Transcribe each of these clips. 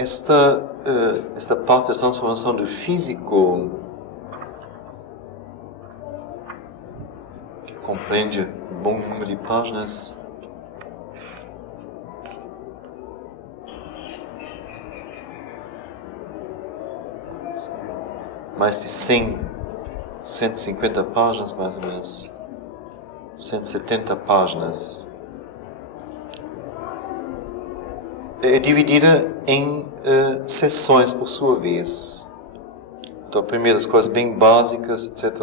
esta parte da transformação do físico, que compreende um bom número de páginas, mais de 150 páginas mais ou menos, 170 páginas. É dividida em sessões por sua vez. Então, primeiro as coisas bem básicas, etc.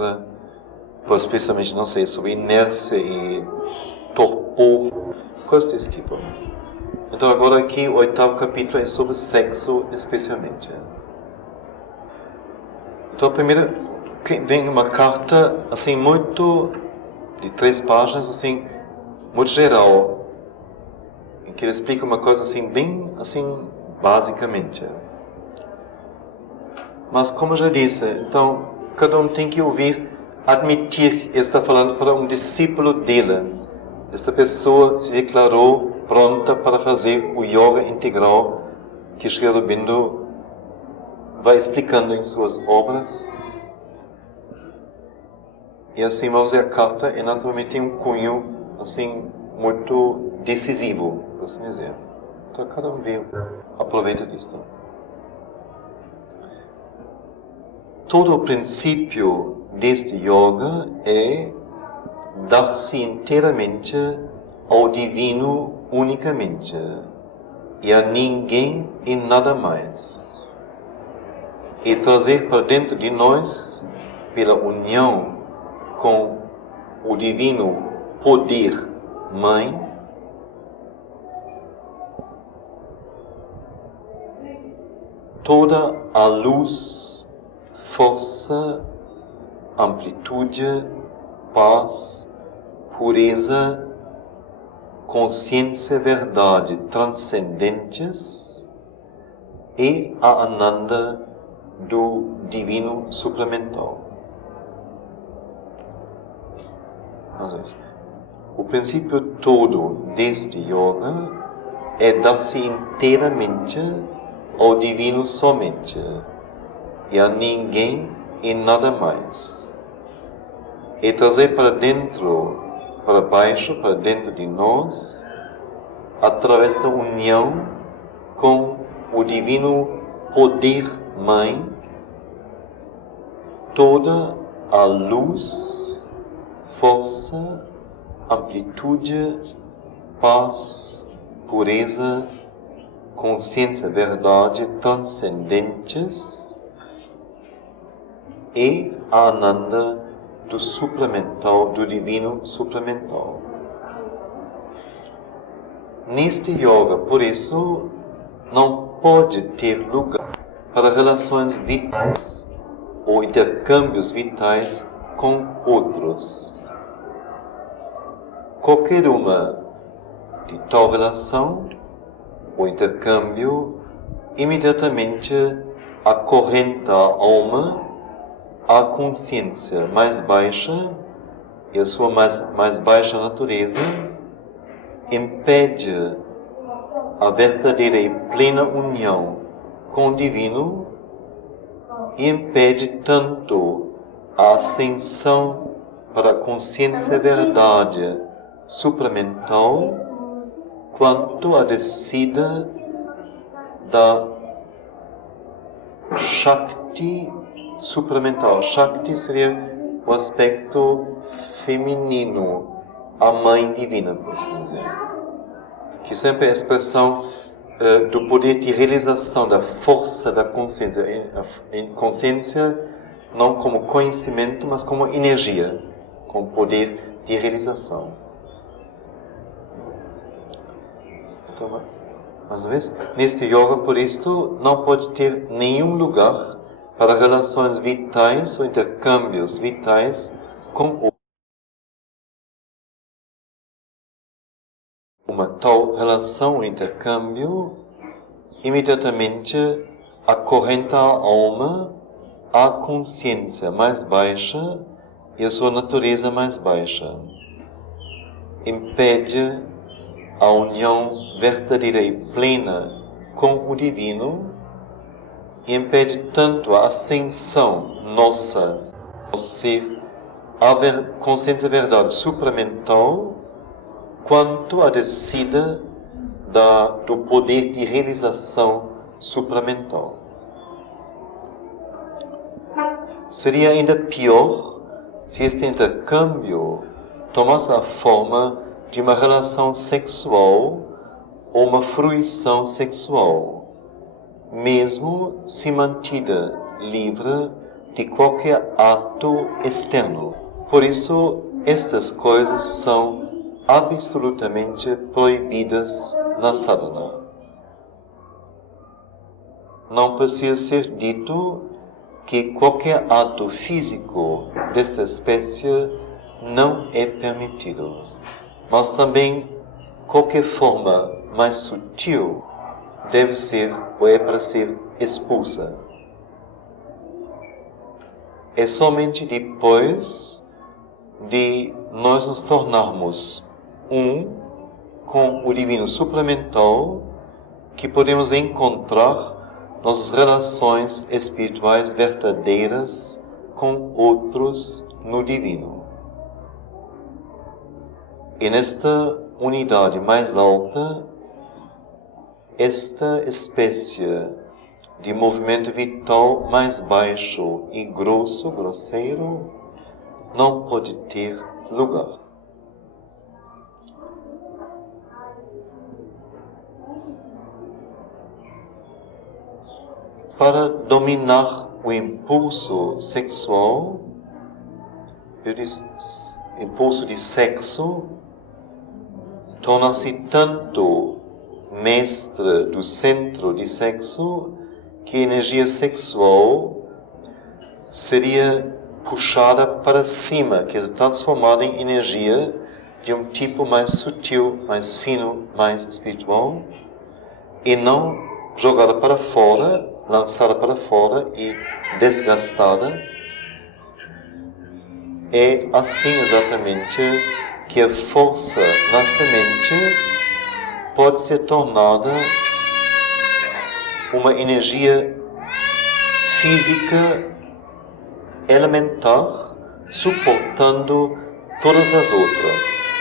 Depois, especialmente, não sei, sobre inércia e torpor, coisas desse tipo. Então, agora aqui, o 8º capítulo é sobre sexo, especialmente. Então, primeiro, vem uma carta, assim, muito, de 3 páginas, assim, muito geral, em que ele explica uma coisa assim, bem assim, basicamente. Mas, como eu já disse, então, cada um tem que ouvir, admitir que está falando para um discípulo dele. Esta pessoa se declarou pronta para fazer o yoga integral que Sri Aurobindo vai explicando em suas obras. E assim vamos ver a carta, e naturalmente tem um cunho, assim, muito decisivo, por assim dizer. Então cada um vê, aproveita disto. Todo o princípio deste yoga é dar-se inteiramente ao divino unicamente, e a ninguém e nada mais. E trazer para dentro de nós, pela união com o divino poder Mãe, toda a luz, força, amplitude, paz, pureza, consciência, verdade transcendentes e a Ananda do divino suplemental. O princípio todo deste yoga é dar-se inteiramente ao divino somente, e a ninguém e nada mais. E trazer para dentro, para baixo, para dentro de nós, através da união com o divino poder Mãe, toda a luz, força, amplitude, paz, pureza, consciência, verdade transcendentes e a Ananda do suplemental, do divino suplemental. Neste yoga, por isso, não pode ter lugar para relações vitais ou intercâmbios vitais com outros. Qualquer uma de tal relação ou intercâmbio imediatamente acorrenta a alma à consciência mais baixa e a sua mais baixa natureza, impede a verdadeira e plena união com o divino e impede tanto a ascensão para a consciência verdade suplemental quanto a descida da Shakti suplemental. Shakti seria o aspecto feminino, a Mãe Divina, por assim dizer. Que sempre é a expressão do poder de realização, da força da consciência. Em consciência, não como conhecimento, mas como energia, como poder de realização. Então, mais uma vez, neste yoga, por isto, não pode ter nenhum lugar para relações vitais ou intercâmbios vitais com outros. Uma tal relação ou intercâmbio imediatamente acorrenta a alma à consciência mais baixa e a sua natureza mais baixa. Impede a união verdadeira e plena com o divino e impede tanto a ascensão nossa ao ser, a consciência verdade supramental, quanto a descida do poder de realização supramental. Seria ainda pior se este intercâmbio tomasse a forma de uma relação sexual ou uma fruição sexual, mesmo se mantida livre de qualquer ato externo. Por isso, estas coisas são absolutamente proibidas na sadhana. Não precisa ser dito que qualquer ato físico desta espécie não é permitido, mas também qualquer forma mais sutil deve ser ou é para ser expulsa. É somente depois de nós nos tornarmos com o divino supramental que podemos encontrar nossas relações espirituais verdadeiras com outros no divino. E nesta unidade mais alta, esta espécie de movimento vital mais baixo e grosseiro, não pode ter lugar. Para dominar o impulso sexual, impulso de sexo, torna-se tanto mestre do centro de sexo que a energia sexual seria puxada para cima, que é transformada em energia de um tipo mais sutil, mais fino, mais espiritual, e não jogada para fora, lançada para fora e desgastada. É assim exatamente que a força na semente pode ser tornada uma energia física elementar, suportando todas as outras.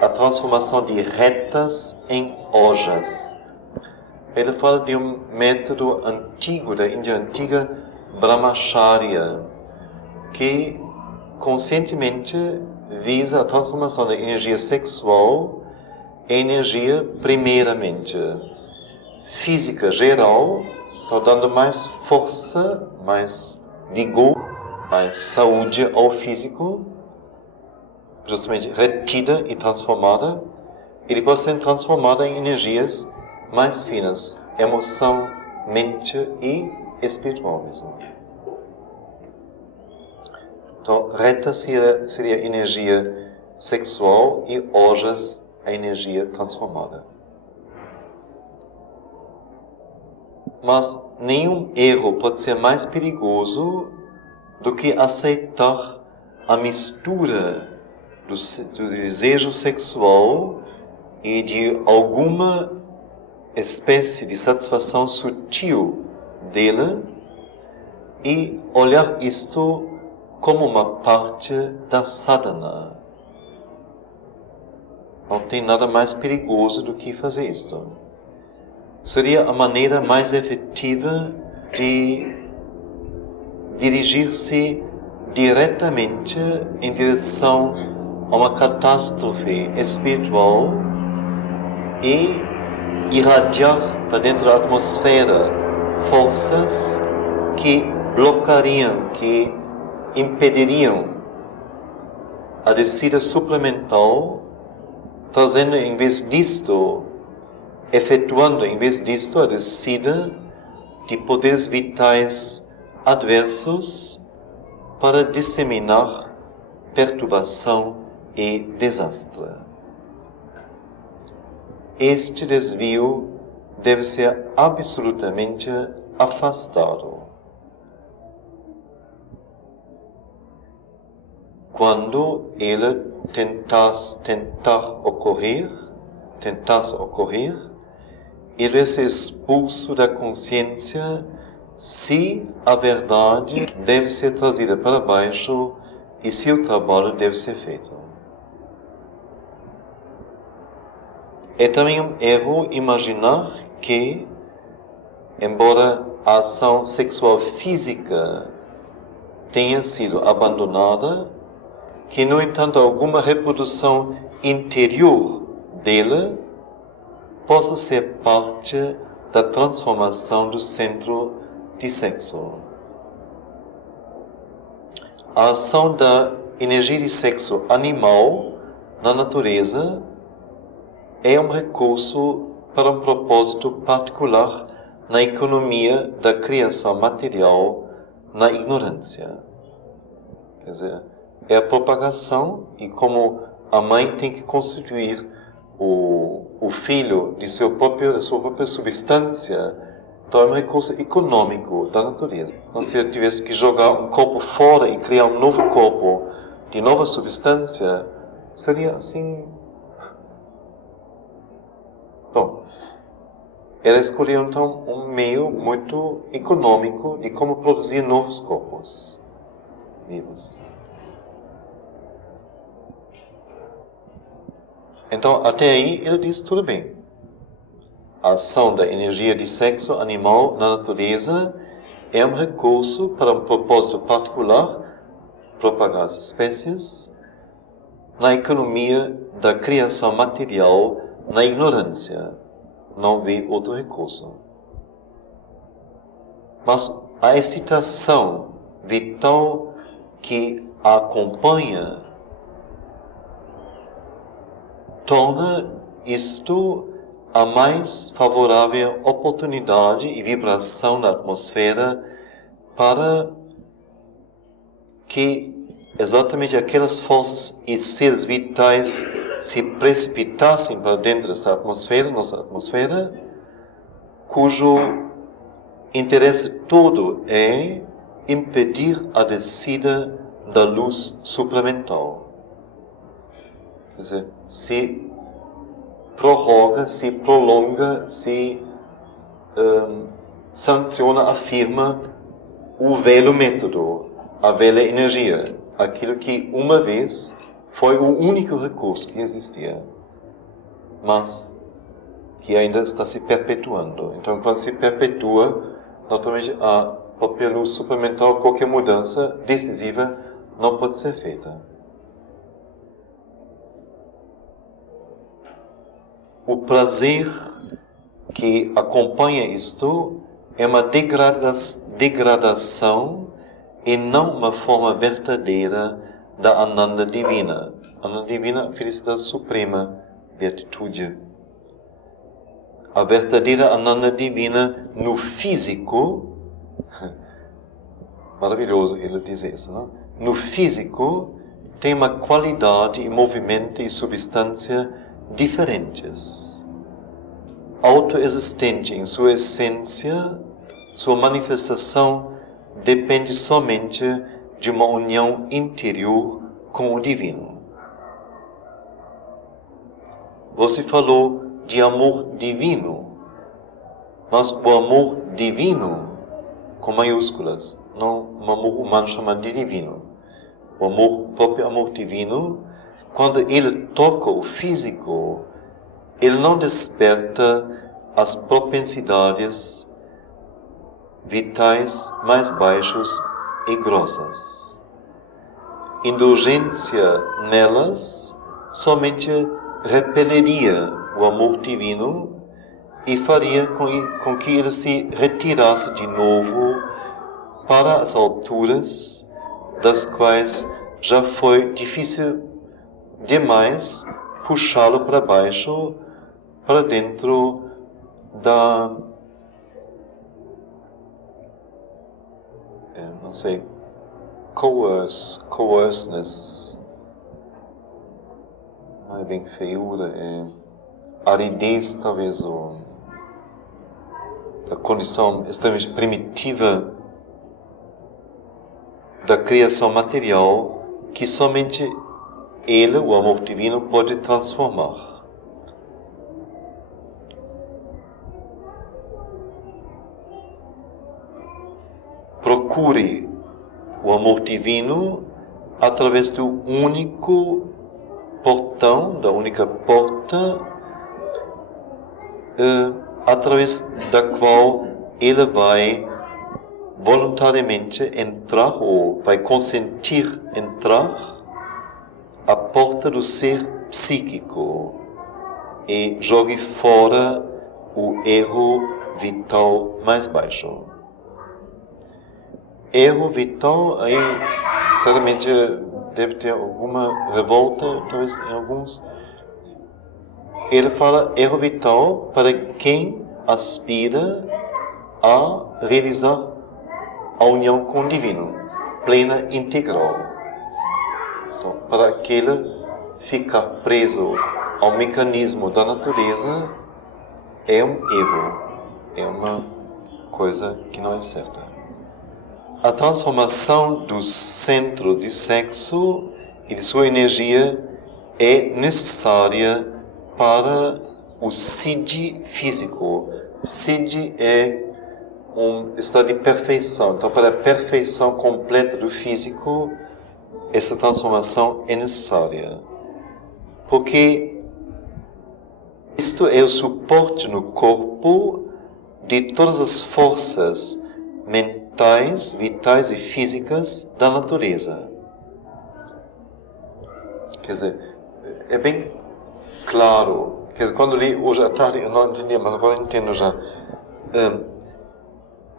A transformação de retas em ojas. Ele fala de um método antigo, da Índia antiga, Brahmacharya, que conscientemente visa a transformação da energia sexual em energia primeiramente física geral, então dando mais força, mais vigor, mais saúde ao físico, justamente retida e transformada, e depois sendo transformada em energias mais finas, emoção, mente e espiritual mesmo. Então, reta seria energia sexual e ojas a energia transformada. Mas nenhum erro pode ser mais perigoso do que aceitar a mistura do desejo sexual e de alguma espécie de satisfação sutil dele e olhar isto como uma parte da sadhana. Não tem nada mais perigoso do que fazer isto. Seria a maneira mais efetiva de dirigir-se diretamente em direção a uma catástrofe espiritual e irradiar para dentro da atmosfera forças que blocariam, que impediriam a descida supramental, trazendo em vez disto, efetuando em vez disto a descida de poderes vitais adversos para disseminar perturbação e desastre. Este desvio deve ser absolutamente afastado. Quando ele tentasse ocorrer, ele vai ser expulso da consciência se a verdade deve ser trazida para baixo e se o trabalho deve ser feito. É também um erro imaginar que, embora a ação sexual física tenha sido abandonada, que, no entanto, alguma reprodução interior dela possa ser parte da transformação do centro de sexo. A ação da energia de sexo animal na natureza é um recurso para um propósito particular na economia da criação material na ignorância. Quer dizer, é a propagação, e como a mãe tem que constituir o filho de sua própria substância, então é um recurso econômico da natureza. Então, se eu tivesse que jogar um corpo fora e criar um novo corpo de nova substância, seria assim. Bom, ela escolheu então um meio muito econômico de como produzir novos corpos vivos. Então, até aí, ele diz tudo bem. A ação da energia de sexo animal na natureza é um recurso para um propósito particular, propagar as espécies, na economia da criação material na ignorância. Não vê outro recurso. Mas a excitação vital que a acompanha torna isto a mais favorável oportunidade e vibração na atmosfera para que exatamente aquelas forças e seres vitais se precipitassem para dentro dessa atmosfera, nossa atmosfera, cujo interesse todo é impedir a descida da luz suplementar. Quer dizer, se prorroga, se prolonga, se sanciona, afirma o velho método, a velha energia, aquilo que uma vez foi o único recurso que existia, mas que ainda está se perpetuando. Então, quando se perpetua, naturalmente a própria luz suplementar, qualquer mudança decisiva não pode ser feita. O prazer que acompanha isto é uma degradação e não uma forma verdadeira da Ananda divina. Ananda divina, felicidade suprema, beatitude. A verdadeira Ananda divina no físico, maravilhoso ele dizer isso, não? No físico tem uma qualidade e movimento e substância diferentes. Autoexistente em sua essência, sua manifestação depende somente de uma união interior com o divino. Você falou de amor divino, mas o amor divino, com maiúsculas, não um amor humano chamado de divino. O próprio amor divino, quando ele toca o físico, ele não desperta as propensidades vitais mais baixas e grossas. Indulgência nelas somente repeliria o amor divino e faria com que ele se retirasse de novo para as alturas das quais já foi difícil demais puxá-lo para baixo, para dentro da, não sei, coerceness, não é bem feiura, é aridez, talvez, da condição extremamente primitiva da criação material que somente ele, o amor divino, pode transformar. procure o amor divino através do único portão, da única porta, através da qual ele vai voluntariamente entrar ou vai consentir entrar a porta do ser psíquico e jogue fora o erro vital mais baixo. Erro vital, aí certamente deve ter alguma revolta, talvez em alguns. Ele fala erro vital para quem aspira a realizar a união com o divino, plena, integral. Então, para aquele ficar preso ao mecanismo da natureza é um erro, é uma coisa que não é certa. A transformação do centro de sexo e de sua energia é necessária para o SIDI físico. SIDI é um estado de perfeição. Então, para a perfeição completa do físico, essa transformação é necessária. Porque isto é o suporte no corpo de todas as forças mentais, vitais e físicas da natureza. Quer dizer, é bem claro. Quer dizer, quando li hoje à tarde, eu não entendia, mas agora entendo já.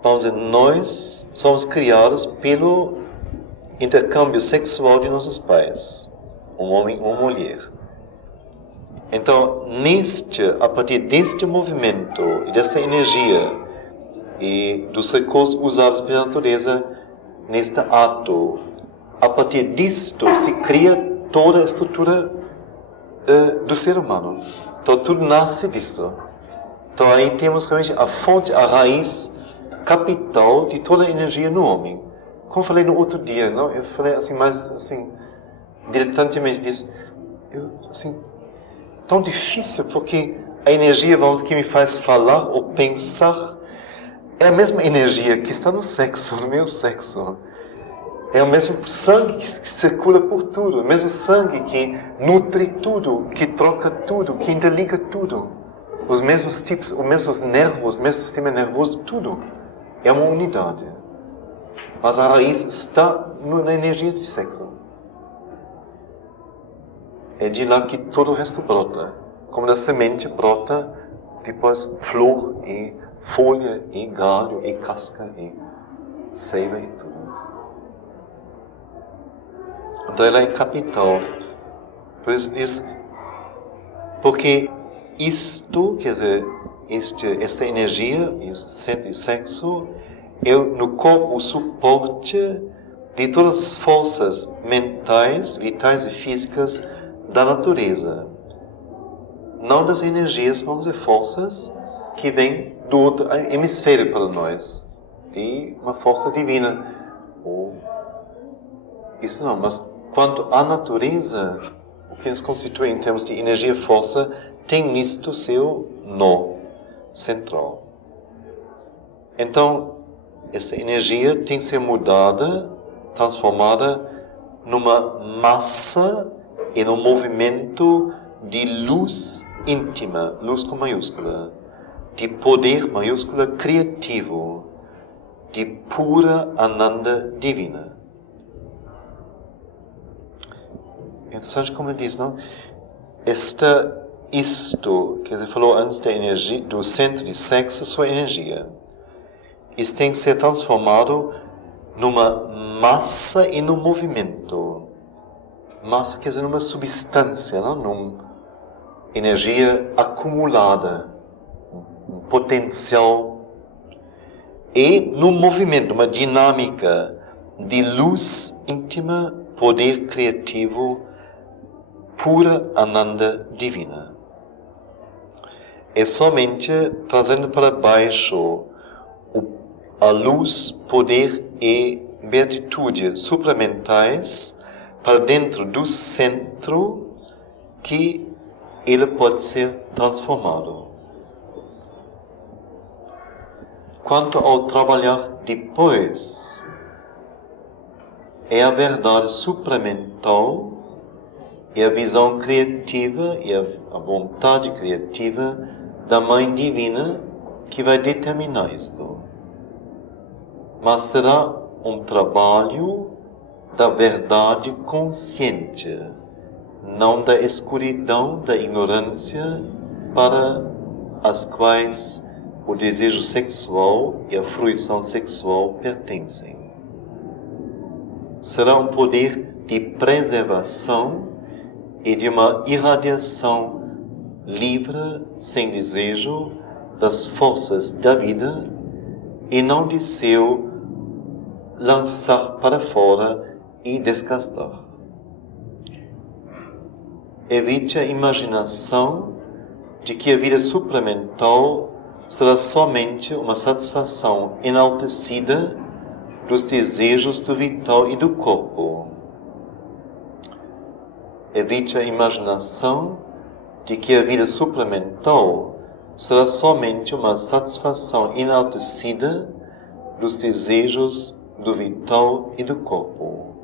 Vamos dizer, nós somos criados pelo intercâmbio sexual de nossos pais, um homem e uma mulher. Então, a partir deste movimento e desta energia e dos recursos usados pela natureza neste ato, a partir disto se cria toda a estrutura do ser humano. Então, tudo nasce disso. Então, aí temos realmente a fonte, a raiz capital de toda a energia no homem. Como falei no outro dia, não? Eu falei assim, mais assim, diletantemente, disse, assim, tão difícil, porque a energia, vamos, que me faz falar ou pensar, é a mesma energia que está no sexo, no meu sexo. É o mesmo sangue que circula por tudo, o mesmo sangue que nutre tudo, que troca tudo, que interliga tudo. Os mesmos tipos, os mesmos nervos, o mesmo sistema nervoso, tudo. É uma unidade. Mas a raiz está na energia de sexo. É de lá que todo o resto brota. Como da semente brota, depois flor e folha e galho e casca e seiva e tudo. Então ela é capital. Por isso diz, porque isto, quer dizer, esta energia, este centro de sexo, é no corpo o suporte de todas as forças mentais, vitais e físicas da natureza. Não das energias, vamos dizer, forças que vêm do outro hemisfério para nós. De uma força divina. Isso não, mas quanto à natureza, o que nos constitui em termos de energia e força, tem nisto seu nó central. Então, essa energia tem que ser mudada, transformada numa massa e num movimento de luz íntima, luz com maiúscula, de poder maiúscula criativo, de pura Ananda divina. É interessante como ele diz, não? Isto, que ele falou antes da energia, do centro de sexo, sua energia. Isso tem que ser transformado numa massa e num movimento. Massa quer dizer numa substância, não? Numa energia acumulada, um potencial. E num movimento, uma dinâmica de luz íntima, poder criativo, pura Ananda divina. É somente trazendo para baixo a luz, poder e beatitude supramentais para dentro do centro que ele pode ser transformado. Quanto ao trabalhar depois, é a verdade supramental e a visão criativa e a vontade criativa da Mãe Divina que vai determinar isto. Mas será um trabalho da verdade consciente, não da escuridão, da ignorância para as quais o desejo sexual e a fruição sexual pertencem. Será um poder de preservação e de uma irradiação livre, sem desejo, das forças da vida e não de seu lançar para fora e desgastar. Evite a imaginação de que a vida supramental será somente uma satisfação enaltecida dos desejos do vital e do corpo. Evite a imaginação de que a vida supramental será somente uma satisfação enaltecida dos desejos do vital e do corpo.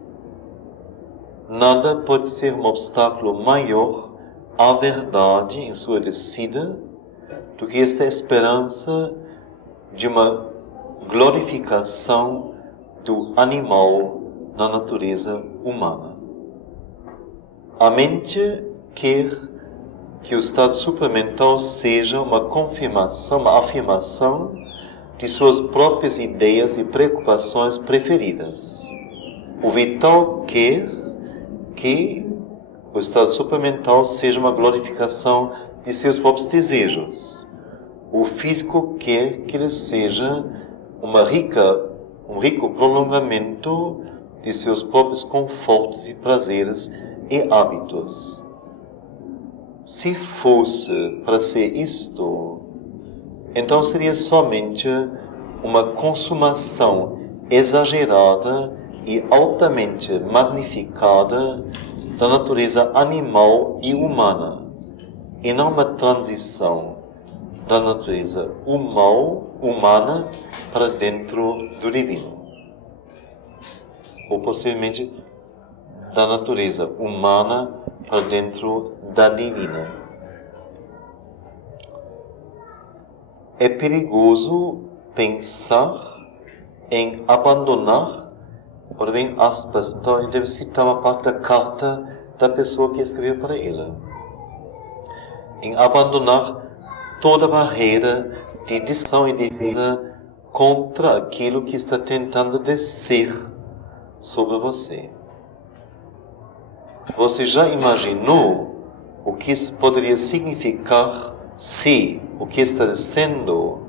Nada pode ser um obstáculo maior à verdade em sua descida do que esta esperança de uma glorificação do animal na natureza humana. A mente quer que o estado supramental seja uma confirmação, uma afirmação de suas próprias ideias e preocupações preferidas. O vital quer que o estado supramental seja uma glorificação de seus próprios desejos. O físico quer que ele seja um rico prolongamento de seus próprios confortos e prazeres e hábitos. Se fosse para ser isto, então seria somente uma consumação exagerada e altamente magnificada da natureza animal e humana, e não uma transição da natureza humana para dentro do divino. Ou possivelmente da natureza humana para dentro da divina. É perigoso pensar em abandonar, ora bem, aspas, então ele deve citar uma parte da carta da pessoa que escreveu para ele. Em abandonar toda barreira de distinção e defesa contra aquilo que está tentando descer sobre você. Você já imaginou o que isso poderia significar se o que está descendo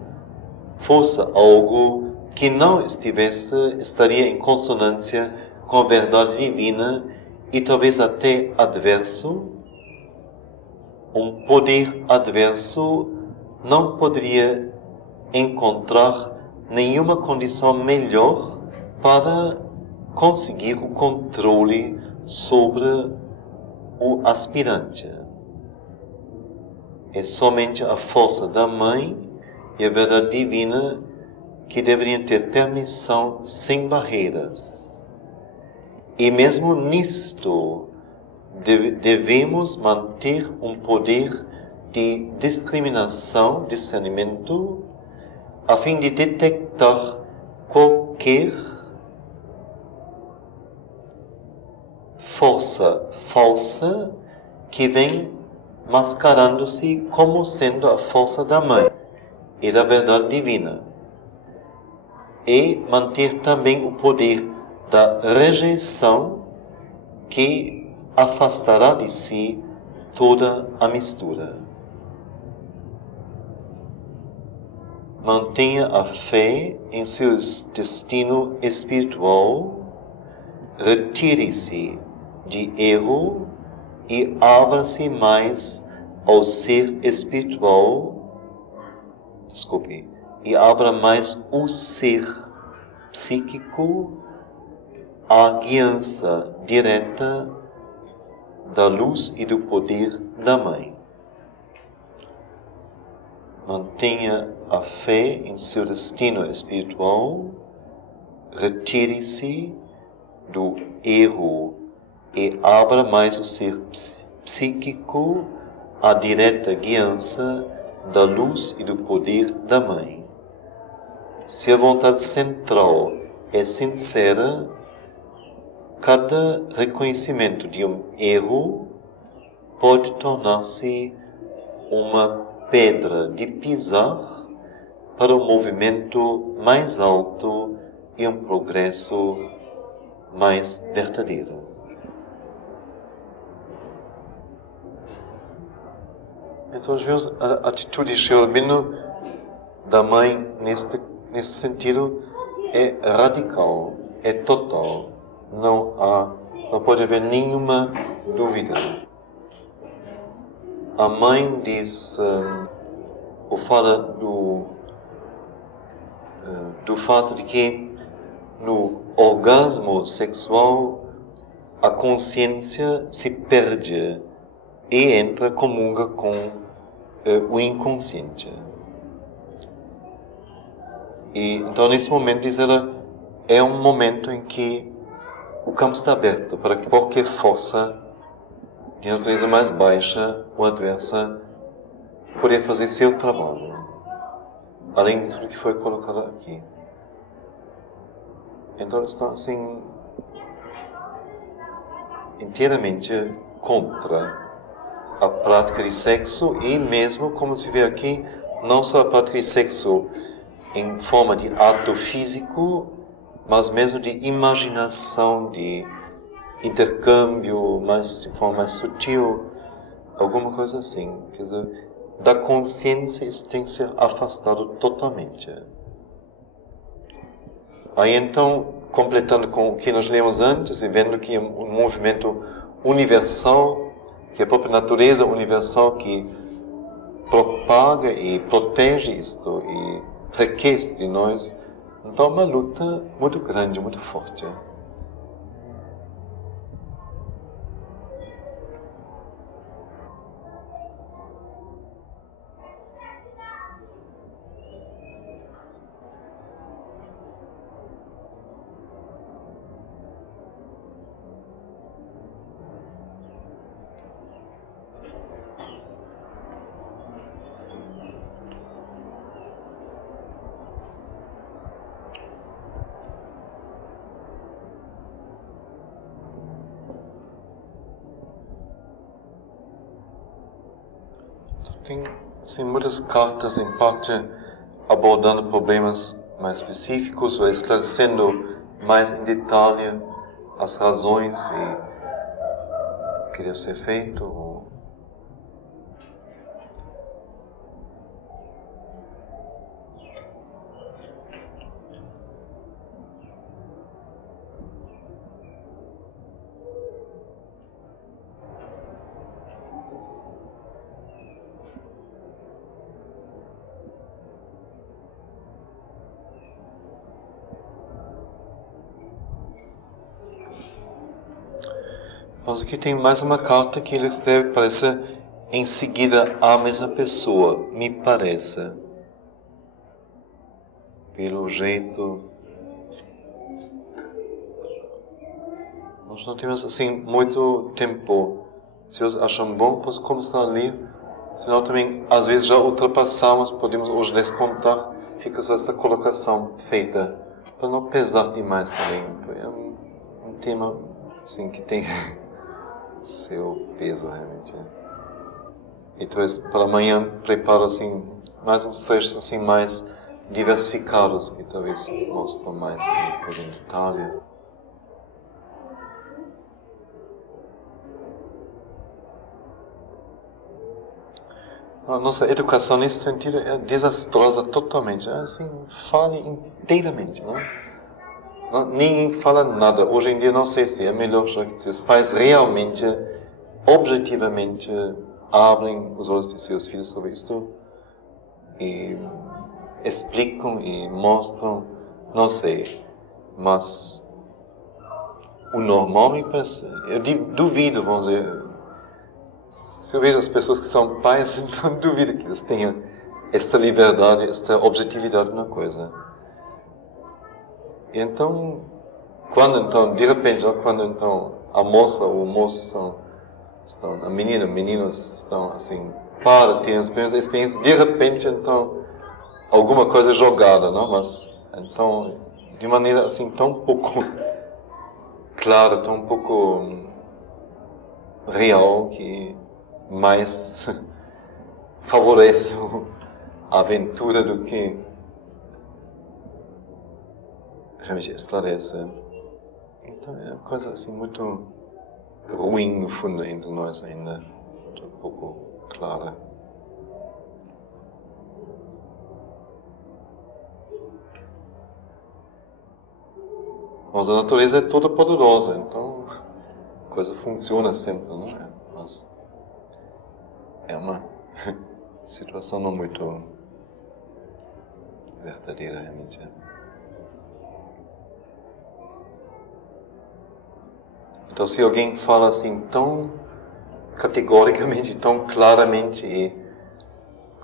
fosse algo que não estaria em consonância com a verdade divina e talvez até adverso? Um poder adverso não poderia encontrar nenhuma condição melhor para conseguir o controle sobre o aspirante. É somente a força da Mãe e a verdade divina que deveriam ter permissão sem barreiras. E mesmo nisto, devemos manter um poder de discriminação, discernimento, a fim de detectar qualquer força falsa que vem mascarando-se como sendo a força da Mãe e da verdade divina. E manter também o poder da rejeição que afastará de si toda a mistura. Mantenha a fé em seu destino espiritual, retire-se de erro e abra-se mais ao ser espiritual, e abra mais o ser psíquico à guiança direta da luz e do poder da Mãe. Mantenha a fé em seu destino espiritual, retire-se do erro e abra mais o ser psíquico à direta guiança da luz e do poder da Mãe. Se a vontade central é sincera, cada reconhecimento de um erro pode tornar-se uma pedra de pisar para um movimento mais alto e um progresso mais verdadeiro. Então, às vezes, a atitude de Sri Aurobindo, da Mãe, nesse sentido, é radical, é total. Não pode haver nenhuma dúvida. A Mãe diz, ou fala do fato de que no orgasmo sexual a consciência se perde e entra, comunga com o inconsciente. E então, nesse momento, diz ela, é um momento em que o campo está aberto para que qualquer força de natureza mais baixa ou adversa poder fazer seu trabalho, além de tudo que foi colocado aqui. Então, eles estão assim inteiramente contra a prática de sexo e mesmo, como se vê aqui, não só a prática de sexo em forma de ato físico, mas mesmo de imaginação, de intercâmbio, de forma mais sutil, alguma coisa assim. Quer dizer, da consciência isso tem que ser afastado totalmente. Aí então, completando com o que nós lemos antes e vendo que é um movimento universal, que é a própria natureza universal que propaga e protege isto e requer de nós, então é uma luta muito grande, muito forte. Tem assim, muitas cartas, em parte, abordando problemas mais específicos ou esclarecendo mais em detalhe as razões e o que deve ser feito. Mas aqui tem mais uma carta que ele escreve, parece, em seguida à mesma pessoa, me parece. Pelo jeito. Nós não temos, assim, muito tempo. Se vocês acham bom, posso começar a ler. Senão também, às vezes, já ultrapassamos, podemos hoje descontar. Fica só essa colocação feita, para não pesar demais também. É um tema, assim, que tem seu peso realmente. Então, para amanhã preparo assim mais uns trechos assim mais diversificados que talvez mostram mais coisa em detalhe. A nossa educação nesse sentido é desastrosa totalmente. É assim, fale inteiramente, não? Ninguém fala nada. Hoje em dia não sei se é melhor já que os pais realmente, objetivamente, abrem os olhos de seus filhos sobre isto e explicam e mostram, não sei, mas o normal me parece, eu duvido, vamos dizer, se eu vejo as pessoas que são pais, então duvido que eles tenham esta liberdade, esta objetividade na coisa. E então, Quando então, de repente, ou quando então a moça ou o moço estão, a menina, meninos estão assim, tem experiência, de repente então, alguma coisa é jogada, não? Mas, então, de maneira assim, tão pouco clara, tão pouco real, que mais favorece a aventura do que realmente esclarece. Então é uma coisa assim muito ruim no fundo entre nós ainda, um pouco clara. Mas a natureza é toda poderosa, então a coisa funciona sempre, não é? Mas é uma situação não muito verdadeira, realmente. Então, se alguém fala assim tão categoricamente, tão claramente e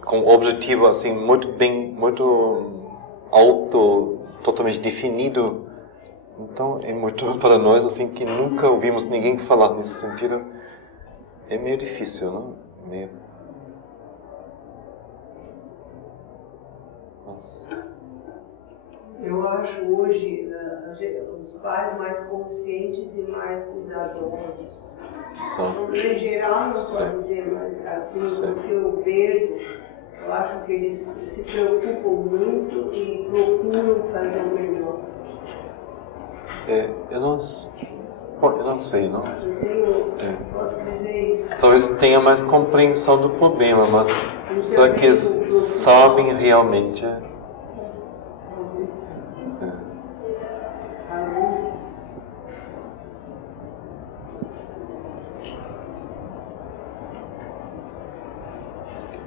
com um objetivo assim muito alto, totalmente definido, então é muito para nós assim que nunca ouvimos ninguém falar nesse sentido, é meio difícil, não? Meio... Nossa. Eu acho hoje os pais mais conscientes e mais cuidadosos. São. Em geral, não Sim. pode dizer, mas assim, Sim. o que eu vejo, eu acho que eles se preocupam muito e procuram fazer o melhor. Eu não sei, não. Posso dizer isso. Talvez tenha mais compreensão do problema, mas será que eles sabem realmente?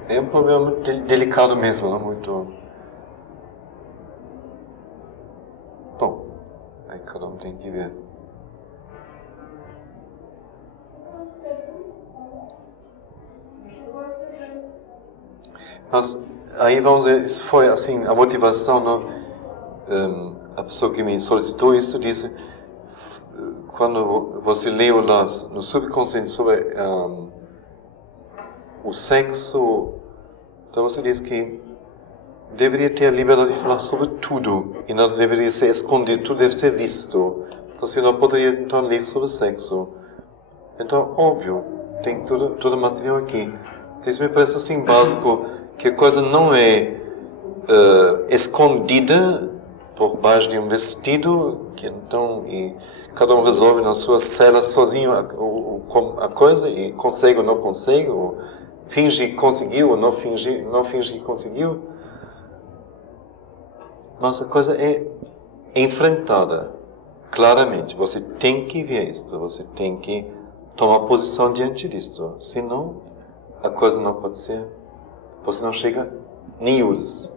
É um problema muito delicado mesmo, não muito. Bom, aí cada um tem que ver. Mas aí vamos ver, isso foi assim a motivação, não? A pessoa que me solicitou isso disse, quando você leu lá no subconsciente sobre o sexo, então você diz que deveria ter a liberdade de falar sobre tudo e não deveria ser escondido, tudo deve ser visto. Então você não poderia então ler sobre sexo. Então, óbvio, tem todo o material aqui. Isso me parece assim básico, que a coisa não é escondida por baixo de um vestido, que então e cada um resolve na sua cela sozinho a coisa e consegue ou não consegue, ou finge que conseguiu ou não finge que conseguiu. Mas a coisa é enfrentada claramente. Você tem que ver isto, você tem que tomar posição diante disto. Senão, a coisa não pode ser. Você não chega nem URSS.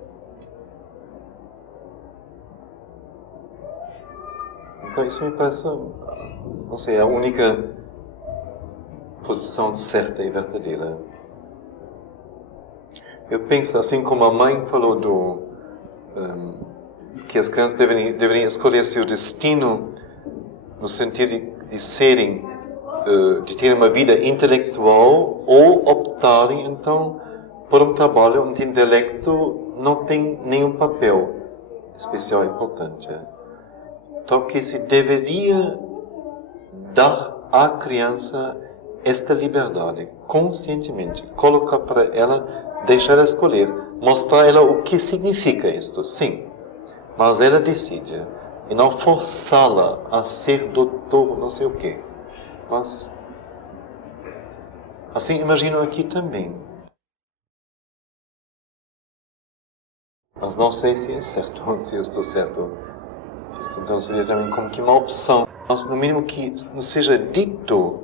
Então, isso me parece, não sei, a única posição certa e verdadeira. Eu penso, assim como a mãe falou que as crianças deveriam escolher seu destino no sentido de serem, de terem uma vida intelectual ou optarem, então, por um trabalho onde o intelecto não tem nenhum papel especial importante. Então, que se deveria dar à criança esta liberdade, conscientemente, colocar para ela, deixar ela escolher, mostrar a ela o que significa isto, sim, mas ela decide, e não forçá-la a ser doutor, não sei o quê. Mas, assim imagino aqui também. Mas não sei se é certo, se eu estou certo. Isto então seria também como que uma opção. Mas no mínimo que não seja dito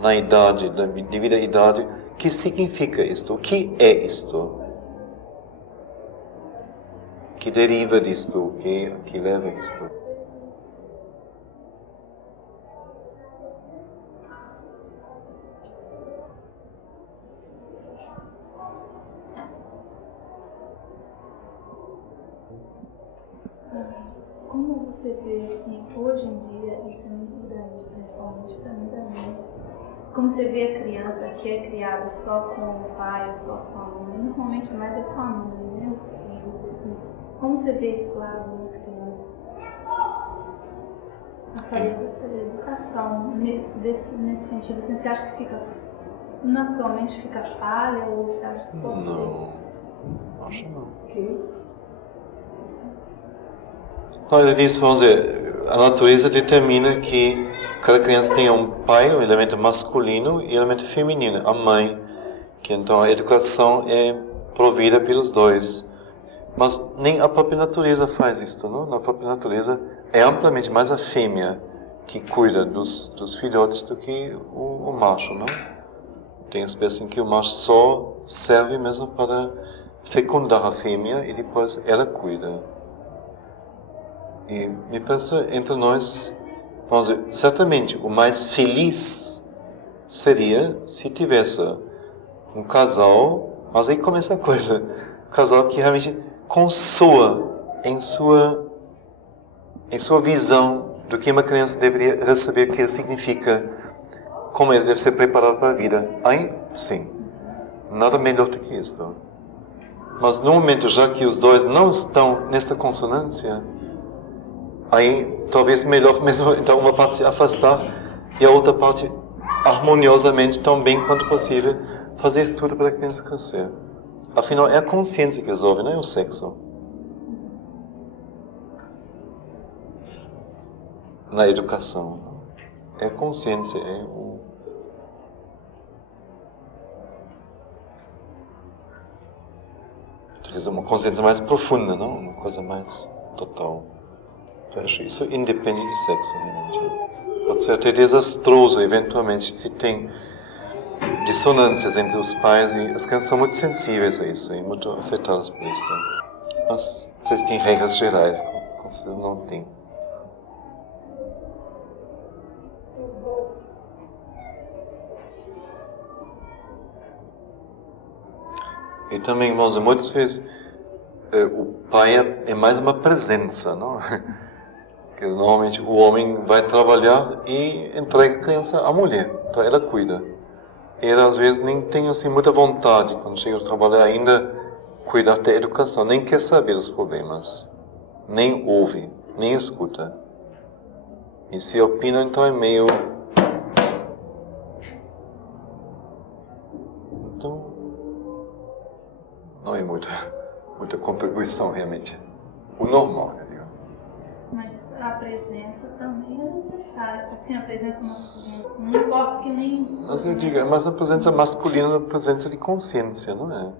na idade, na devida idade, o que significa isto? O que é isto? O que deriva disto? O que leva a isto? como você vê, assim, hoje em dia, isso é muito grande, principalmente para mim também. Como você vê a criança que é criada só com o pai ou só com a mãe, normalmente mais é com a mãe, né, os filhos, assim. Como você vê esse lado da criança? A falta de educação, nesse sentido, assim, você acha que fica, naturalmente fica falha ou você acha que pode ser? Não, acho não. Ok. Não, ele diz, vamos dizer, a natureza determina que cada criança tem um pai, um elemento masculino e um elemento feminino, a mãe, que então a educação é provida pelos dois. Mas nem a própria natureza faz isto, não? Na própria natureza é amplamente mais a fêmea que cuida dos filhotes do que o macho, não? Tem espécies em que o macho só serve mesmo para fecundar a fêmea e depois ela cuida. E me parece, entre nós, vamos dizer, certamente o mais feliz seria se tivesse um casal, mas aí começa a coisa, um casal que realmente consoa em sua visão do que uma criança deveria receber, o que ele significa, como ele deve ser preparado para a vida. Aí, sim, nada melhor do que isto. Mas no momento, já que os dois não estão nesta consonância, aí talvez melhor mesmo então uma parte se afastar e a outra parte harmoniosamente, tão bem quanto possível, fazer tudo para a criança crescer. Afinal, é a consciência que resolve, não é o sexo. Na educação. É a consciência, é o... Quer dizer, uma consciência mais profunda, não? Uma coisa mais total. Eu acho isso independe de sexo, realmente. Pode ser até desastroso, eventualmente, se tem dissonâncias entre os pais e as crianças são muito sensíveis a isso e muito afetadas por isso. Mas vocês têm regras gerais, com certeza não tem. E também, irmãos, muitas vezes o pai é mais uma presença, não? Que normalmente o homem vai trabalhar e entrega a criança à mulher, então ela cuida. Ele às vezes nem tem assim muita vontade, quando chega a trabalhar ainda, cuidar da educação, nem quer saber os problemas, nem ouve, nem escuta. E se opina, então é meio... Então, não é muita contribuição realmente. O normal, eu digo. Mas a presença também é necessária. Assim, a presença masculina. Não importa que nem... Mas eu digo, é mais a presença masculina, a presença de consciência, não é?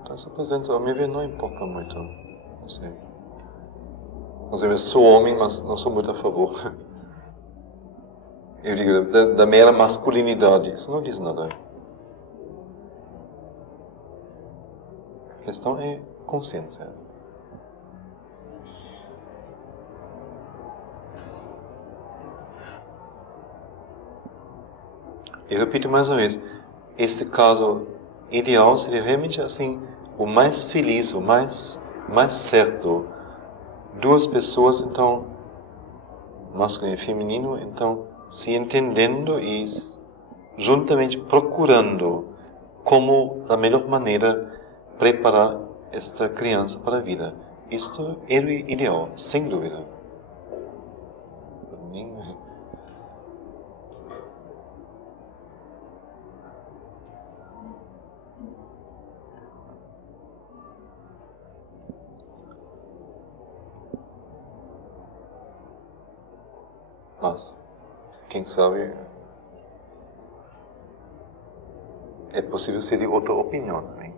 Então essa presença, ao meu ver, não importa muito. Não sei. Mas eu sou homem, mas não sou muito a favor. Eu digo, da mera masculinidade. Isso não diz nada. A questão é consciência. Eu repito mais uma vez, este caso ideal seria realmente assim, o mais feliz, o mais certo. Duas pessoas, então, masculino e feminino, então, se entendendo e juntamente procurando como, da melhor maneira, preparar esta criança para a vida. Isto é o ideal, sem dúvida. Mas, quem sabe, é possível ser de outra opinião também.